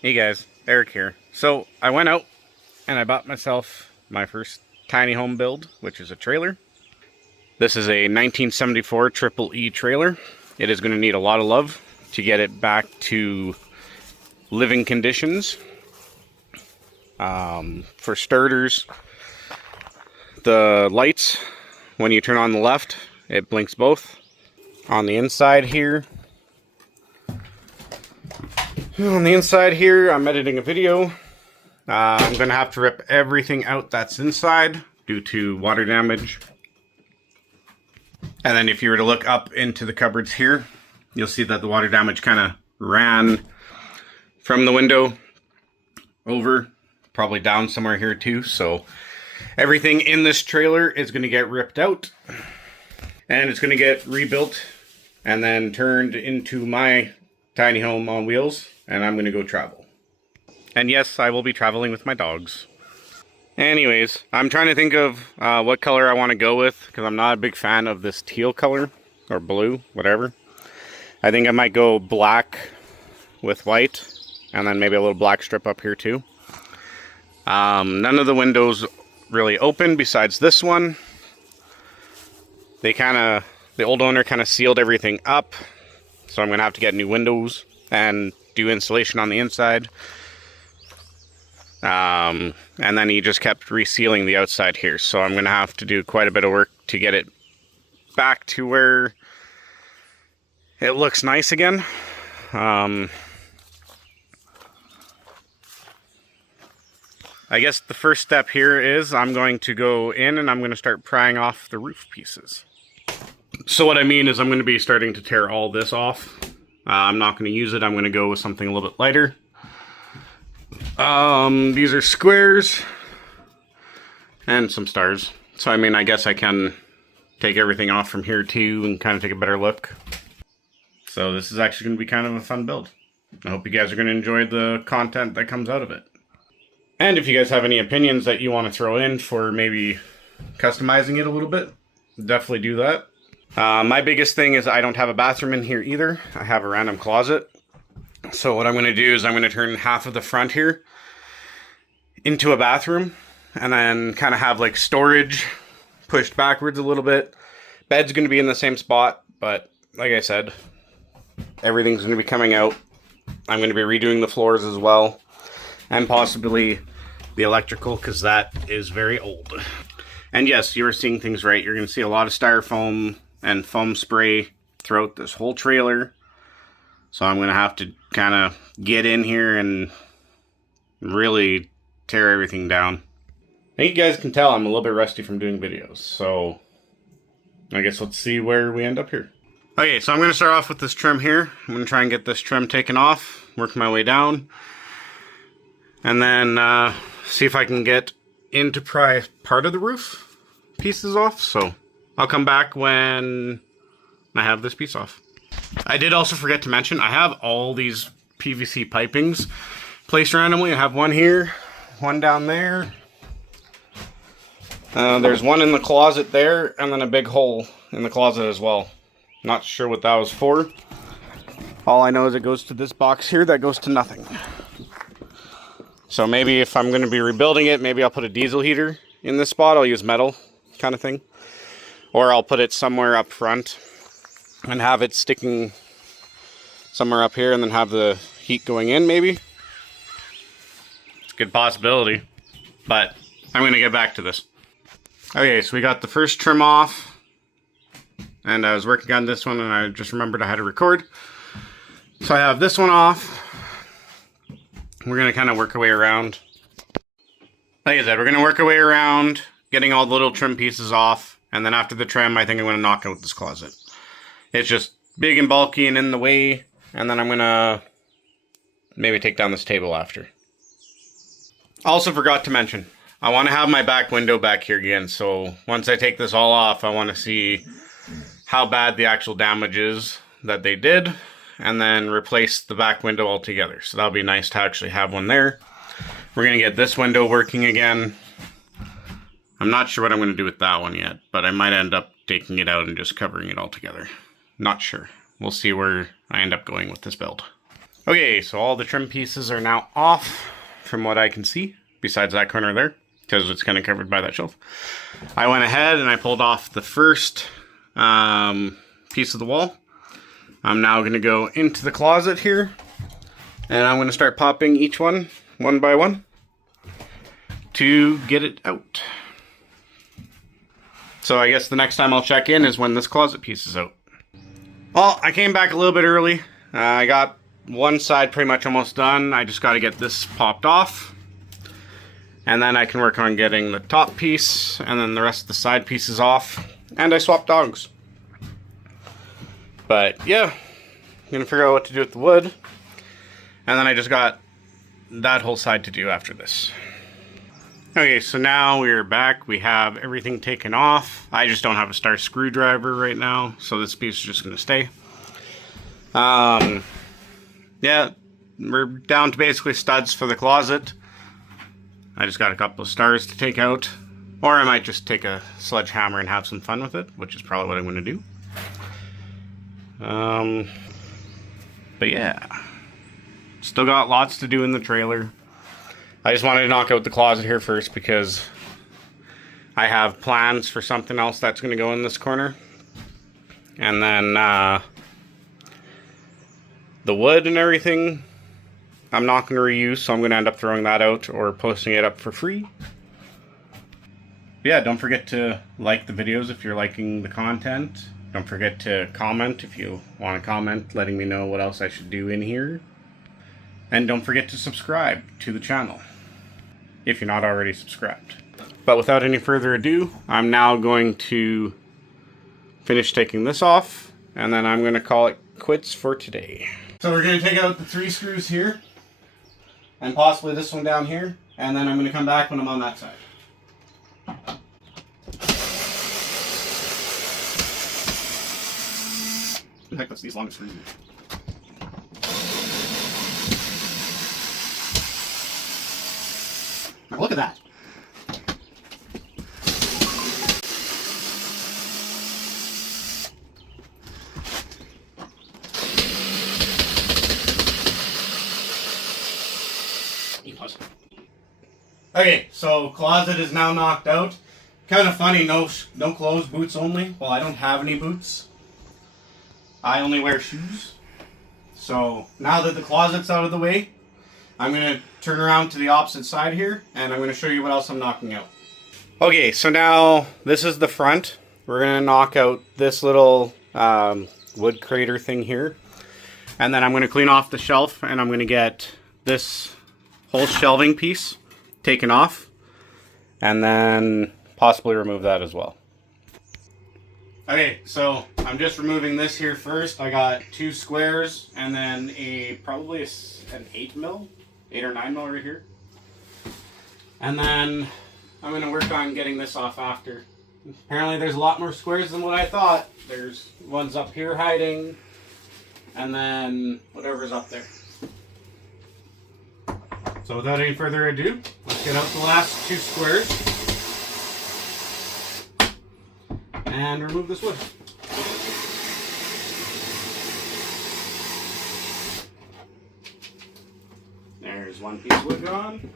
Hey guys, Eric here. So I went out and I bought myself my first tiny home build, which is a trailer. This is a 1974 Triple E trailer. It is going to need a lot of love to get it back to living conditions. For starters, the lights, when you turn on the left, it blinks both. On the inside here, I'm editing a video. I'm going to have to rip everything out that's inside due to water damage. And then if you were to look up into the cupboards here, you'll see that the water damage kind of ran from the window over, probably down somewhere here too. So everything in this trailer is going to get ripped out and it's going to get rebuilt and then turned into my tiny home on wheels, and I'm going to go travel. And yes, I will be traveling with my dogs. Anyways, I'm trying to think of what color I want to go with, because I'm not a big fan of this teal color, or blue, whatever. I think I might go black with white, and then maybe a little black strip up here too. None of the windows really open besides this one. The old owner kind of sealed everything up, so I'm going to have to get new windows and do insulation on the inside. And then he just kept resealing the outside here, so I'm going to have to do quite a bit of work to get it back to where it looks nice again. I guess the first step here is I'm going to go in and I'm going to start prying off the roof pieces. So what I mean is I'm going to be starting to tear all this off. I'm not going to use it. I'm going to go with something a little bit lighter. These are squares and some stars. So I mean, I guess I can take everything off from here too and kind of take a better look. So this is actually going to be kind of a fun build. I hope you guys are going to enjoy the content that comes out of it. And if you guys have any opinions that you want to throw in for maybe customizing it a little bit, definitely do that. My biggest thing is I don't have a bathroom in here either. I have a random closet. So what I'm going to do is I'm going to turn half of the front here into a bathroom and then kind of have like storage pushed backwards a little bit. Bed's going to be in the same spot, but like I said, everything's going to be coming out. I'm going to be redoing the floors as well, and possibly the electrical, because that is very old. And yes, you're seeing things right. You're going to see a lot of styrofoam and foam spray throughout this whole trailer. So I'm going to have to kind of get in here and really tear everything down. I think you guys can tell I'm a little bit rusty from doing videos. So I guess let's see where we end up here. Okay, so I'm going to start off with this trim here. I'm going to try and get this trim taken off, work my way down, and then see if I can get into pry part of the roof pieces off. So I'll come back when I have this piece off. I did also forget to mention, I have all these PVC pipings placed randomly. I have one here, one down there. There's one in the closet there, and then a big hole in the closet as well. Not sure what that was for. All I know is it goes to this box here that goes to nothing. So maybe if I'm going to be rebuilding it, maybe I'll put a diesel heater in this spot. I'll use metal kind of thing. Or I'll put it somewhere up front and have it sticking somewhere up here and then have the heat going in maybe. It's a good possibility, but I'm going to get back to this. Okay, so we got the first trim off, and I was working on this one and I just remembered I had to record. So I have this one off. We're going to kind of work our way around. Like I said, we're going to work our way around, getting all the little trim pieces off, and then after the trim, I think I'm going to knock out this closet. It's just big and bulky and in the way, and then I'm going to maybe take down this table after. Also forgot to mention, I want to have my back window back here again, so once I take this all off, I want to see how bad the actual damage is that they did, and then replace the back window altogether. So that'll be nice to actually have one there. We're going to get this window working again. I'm not sure what I'm going to do with that one yet, but I might end up taking it out and just covering it all together. Not sure. We'll see where I end up going with this build. Okay, so all the trim pieces are now off from what I can see, besides that corner there, because it's kind of covered by that shelf. I went ahead and I pulled off the first piece of the wall. I'm now going to go into the closet here, and I'm going to start popping each one by one to get it out. So I guess the next time I'll check in is when this closet piece is out. Well, I came back a little bit early. I got one side pretty much almost done. I just got to get this popped off. And then I can work on getting the top piece and then the rest of the side pieces off. And I swapped dogs. But yeah, I'm going to figure out what to do with the wood. And then I just got that whole side to do after this. Okay, so now we're back. We have everything taken off. I just don't have a star screwdriver right now, so this piece is just going to stay. Yeah, we're down to basically studs for the closet. I just got a couple of stars to take out. Or I might just take a sledgehammer and have some fun with it, which is probably what I'm going to do. But yeah, still got lots to do in the trailer. I just wanted to knock out the closet here first because I have plans for something else that's going to go in this corner. And then the wood and everything I'm not going to reuse, so I'm going to end up throwing that out or posting it up for free. Yeah, don't forget to like the videos if you're liking the content. Don't forget to comment if you want to comment, letting me know what else I should do in here. And don't forget to subscribe to the channel if you're not already subscribed. But without any further ado, I'm now going to finish taking this off, and then I'm going to call it quits for today. So we're going to take out the 3 screws here, and possibly this one down here, and then I'm going to come back when I'm on that side. What the heck, that's these longest screws. Now look at that. Okay, so closet is now knocked out. Kind of funny, no clothes, boots only. Well, I don't have any boots. I only wear shoes. So now that the closet's out of the way, I'm going to turn around to the opposite side here, and I'm going to show you what else I'm knocking out. Okay, so now this is the front. We're going to knock out this little wood crater thing here. And then I'm going to clean off the shelf, and I'm going to get this whole shelving piece taken off, and then possibly remove that as well. Okay, so I'm just removing this here first. I got 2 squares and then probably an 8 or 9 mil right here. And then I'm going to work on getting this off after. Apparently there's a lot more squares than what I thought. There's ones up here hiding, and then whatever's up there. So without any further ado, let's get out the last 2 squares and remove this wood. There's one piece of wood gone.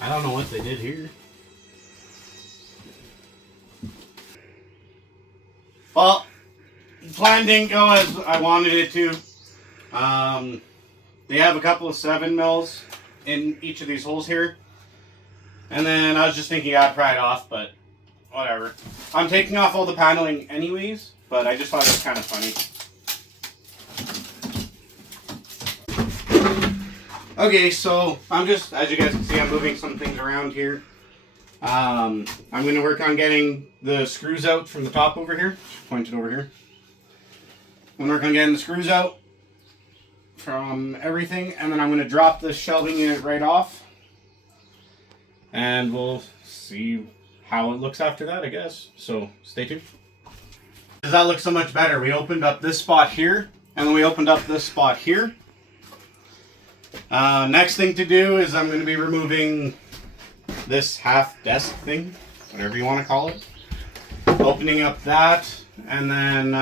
I don't know what they did here. Well, the plan didn't go as I wanted it to. They have a couple of 7 mils in each of these holes here. And then I was just thinking I'd pry it off, but whatever. I'm taking off all the paneling anyways, but I just thought it was kind of funny. Okay, so I'm just, as you guys can see, I'm moving some things around here. I'm going to work on getting the screws out from the top over here. Point it over here. I'm going to work on getting the screws out from everything, and then I'm going to drop this shelving unit right off. And we'll see how it looks after that, I guess. So stay tuned. Does that look so much better? We opened up this spot here, and then we opened up this spot here. Next thing to do is I'm going to be removing this half desk thing, whatever you want to call it. Opening up that, and then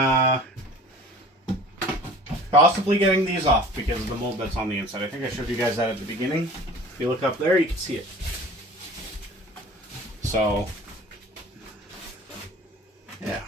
possibly getting these off because of the mold that's on the inside. I think I showed you guys that at the beginning. If you look up there, you can see it. So, yeah.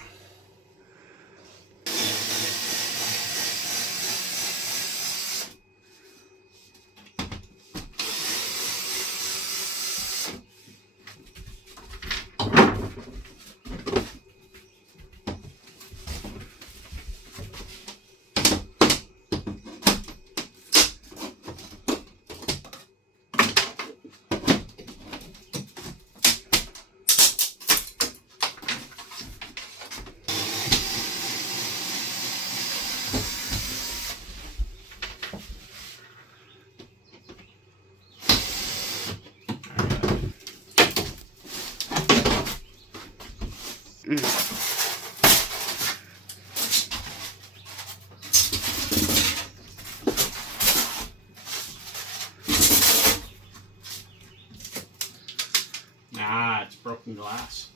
Nah, it's broken glass.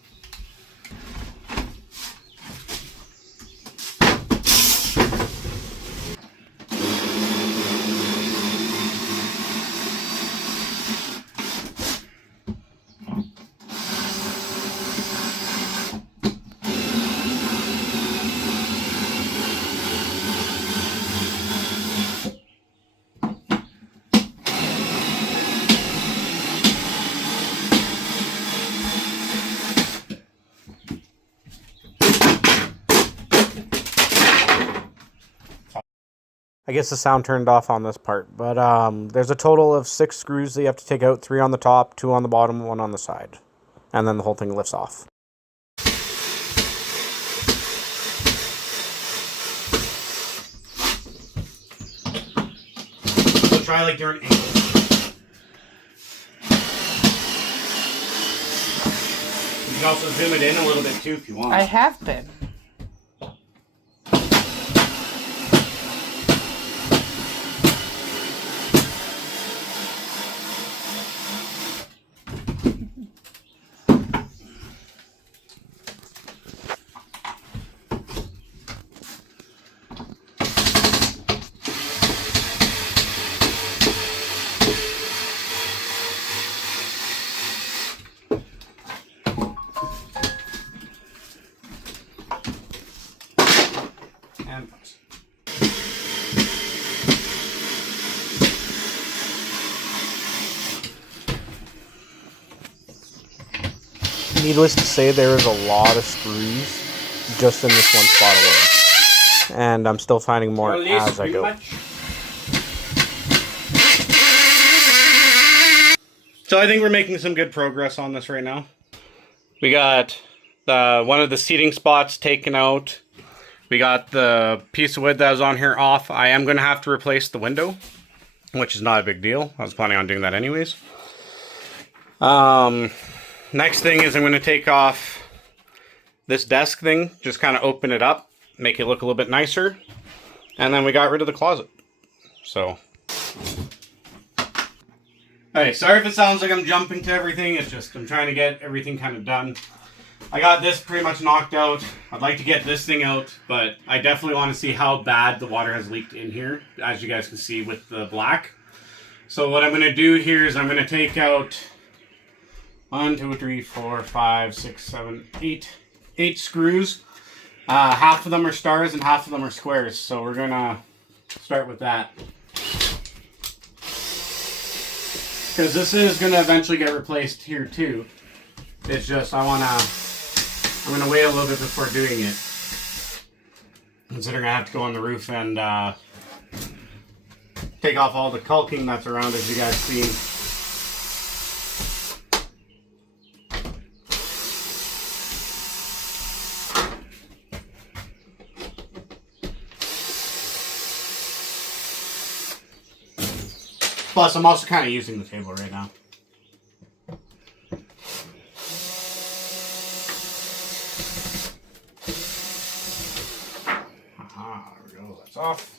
I guess the sound turned off on this part, but there's a total of 6 screws that you have to take out, 3 on the top, 2 on the bottom, 1 on the side. And then the whole thing lifts off. So try like during angle. You can also zoom it in a little bit too if you want. I have been. Needless to say, there is a lot of screws just in this one spot alone. And I'm still finding more as I go. So I think we're making some good progress on this right now. We got one of the seating spots taken out. We got the piece of wood that was on here off. I am going to have to replace the window, which is not a big deal. I was planning on doing that anyways. Next thing is I'm going to take off this desk thing, just kind of open it up, make it look a little bit nicer. And then we got rid of the closet. So. Alright, sorry if it sounds like I'm jumping to everything. It's just I'm trying to get everything kind of done. I got this pretty much knocked out. I'd like to get this thing out, but I definitely want to see how bad the water has leaked in here, as you guys can see with the black. So what I'm going to do here is I'm going to take out 1, 2, 3, 4, 5, 6, 7, 8 screws. Half of them are stars and half of them are squares. So we're going to start with that. Because this is going to eventually get replaced here too. It's just I'm going to wait a little bit before doing it. Considering I have to go on the roof and take off all the caulking that's around, as you guys see. Plus, I'm also kind of using the table right now. Aha, there we go, that's off.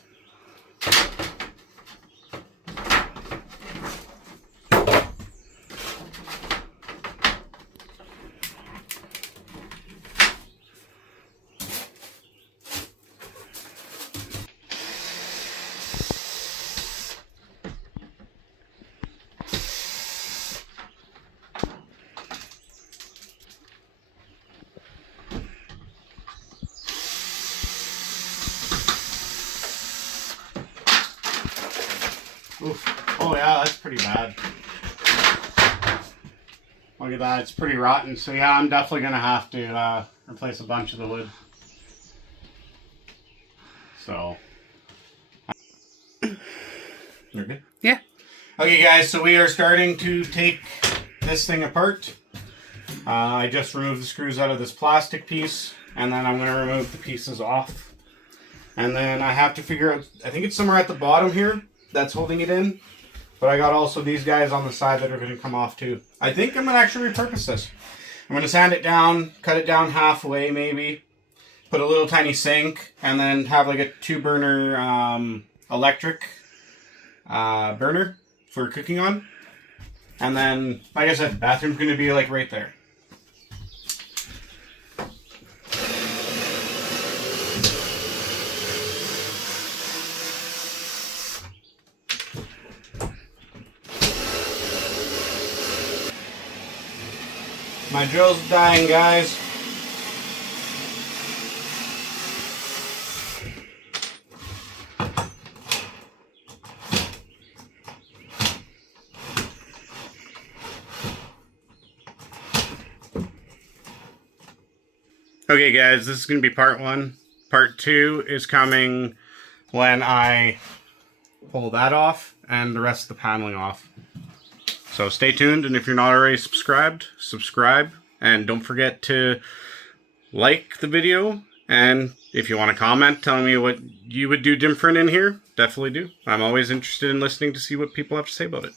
Oof. Oh yeah, that's pretty bad. Look at that, it's pretty rotten. So yeah, I'm definitely gonna have to replace a bunch of the wood. So. You're good? Yeah. Okay guys, so we are starting to take this thing apart. I just removed the screws out of this plastic piece, and then I'm going to remove the pieces off. And then I have to figure out, I think it's somewhere at the bottom here that's holding it in. But I got also these guys on the side that are going to come off too. I think I'm going to actually repurpose this. I'm going to sand it down, cut it down halfway maybe, put a little tiny sink, and then have like a 2-burner electric burner for cooking on. And then, like I said, bathroom's going to be like right there. My drill's dying, guys. Okay guys, this is going to be part 1. Part 2 is coming when I pull that off and the rest of the paneling off. So stay tuned, and if you're not already subscribed, subscribe. And don't forget to like the video. And if you want to comment telling me what you would do different in here, definitely do. I'm always interested in listening to see what people have to say about it.